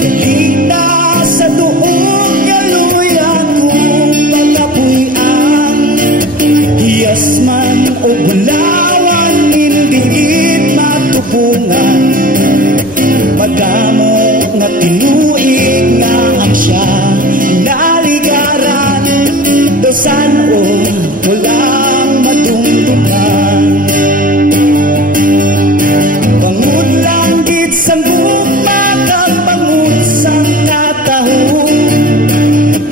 Lina sa tuong kaluyan kung pagkapuyan, hiyas man o bulawan, hindi matupungan. Madamo nga tinuig nga ang siya naligaran, dosan o walang madungtungan. Bangun langit sangguk makabangun sang katahong,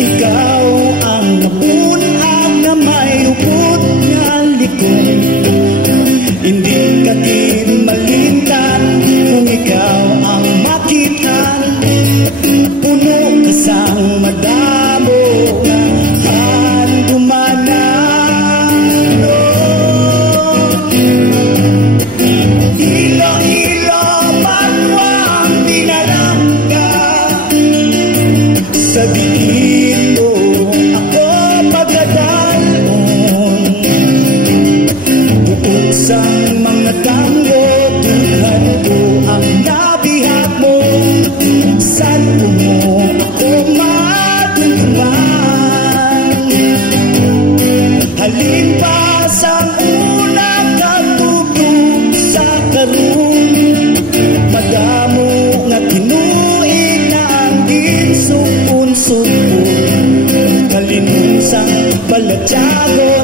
ikaw ang napunang na may upot nga likong. Hindi ka din malintan kung ikaw ang makitan, puno ka sang madamo nga handumanan. Ilo-ilo banwang dinalangga, sa diin mo ako pagkadalon. Bukod sang mga tanggo, Tuhan ko ang nabihag mo. Saan mo ako matutupang? Halin pa sa unang katugtog sa karong, madamo nga tinuig na ang ginsupon-supon. Kalimusang balatyago